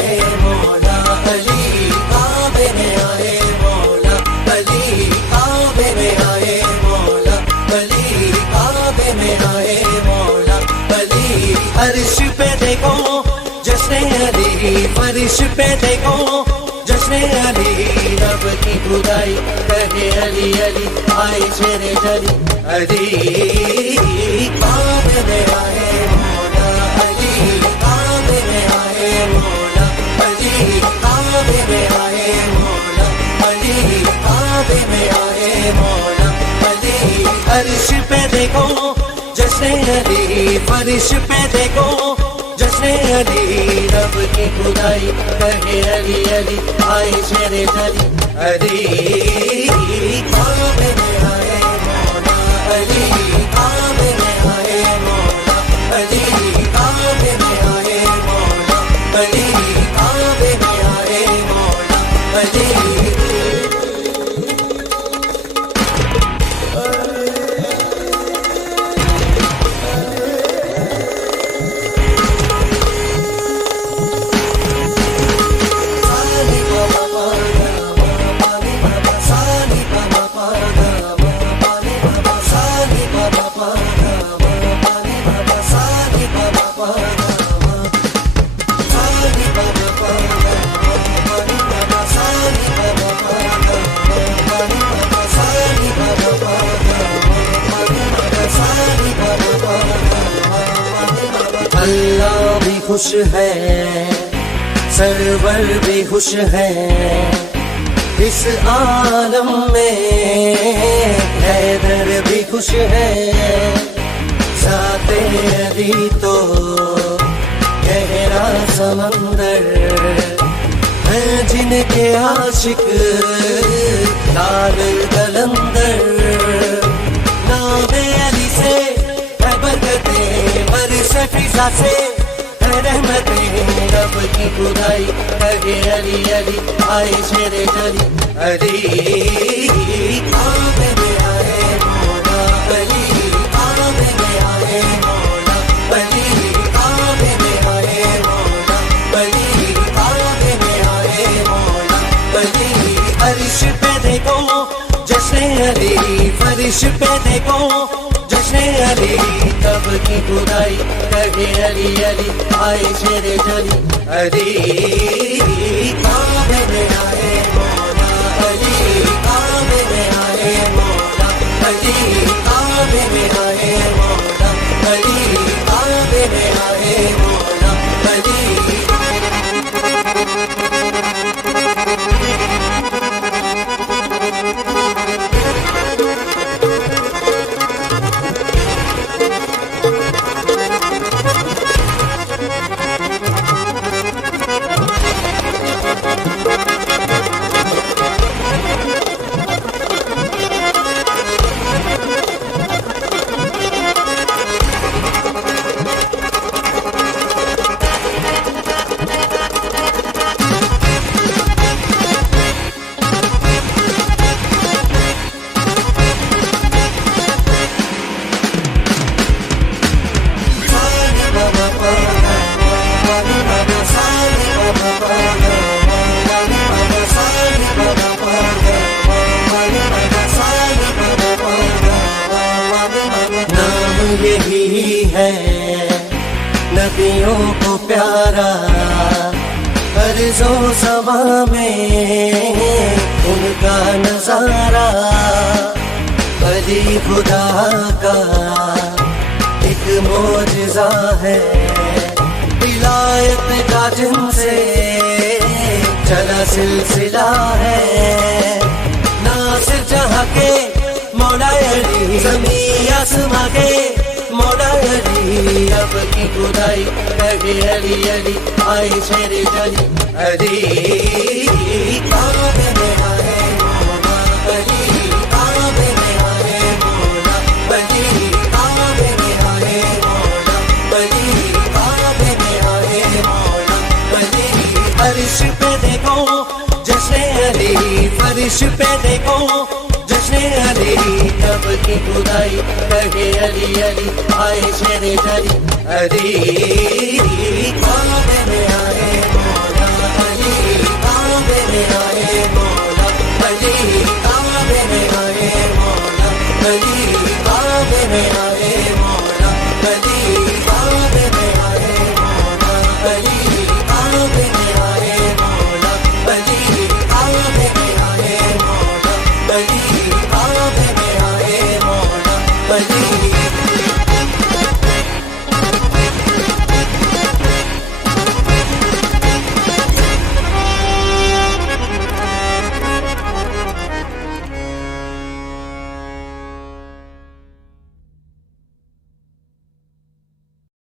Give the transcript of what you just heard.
आए मौला अली, काबे में आए मौला अली, काबे में आए मौला अली, काबे में आए मौला अली। अर्श पे देखो जश्न अली, फर्श पे देखो जश्न अली, रब की खुदाई कहे अली अली, आए शेरे जली अली। काबे में आए मौला अली, काबे में आए मौला अली, काबे में आए मौला अली, काबे में आए मौला अली। अर्श पे देखो जश्न अली, फर्श पे देखो जश्न अली, रब की खुदाई कहे अली अली, आए शेरे जली अली। काबे में आए मौला अली, काबे में आए मौला अली, काबे में आए मौला अली, काबे में आए मौला अली। अल्लाह भी खुश है, सरवर भी खुश है, इस आलम में हैदर भी खुश है। साथे अली तो गहरा समंदर है, जिनके आशिक लाल कलंदर। नामे अली से है बरकते, बरस फिजा से है रहमते, रब की खुदाई कहे अली अली, आए शेरे जली अली। काबे में आए मौला अली, काबे में आए मौला अली, काबे में आए मौला अली, काबे में आए मौला अली। अर्श पे देखो जश्न अली, फर्श पे देखो जश्न अली, रब की खुदाई कहे अली अली, आए शेरे जली अली। काबे में आए मौला अली, काबे में आए मौला अली, काबे में आए मौला अली, काबे में आए मौला अली। यही है नबियों को प्यारा, अर्ज़ो समा में उनका नजारा। अली खुदा का एक मोजज़ा है, विलायत का जिनसे चला सिलसिला है। नासिर जहाँ के मौला अली, ज़मीं आसमां के मौला अली, अब की खुदाई कहे अली अली, आए शेरे जली अली। काबे में आए मौला अली, काबे में आए मौला अली, काबे में आए मौला अली, काबे में आए मौला अली। अर्श पे देखो जश्न अली, फर्श पे देखो जश्न अली, रब की खुदाई कहे अली अली, आए शेरे जली अली।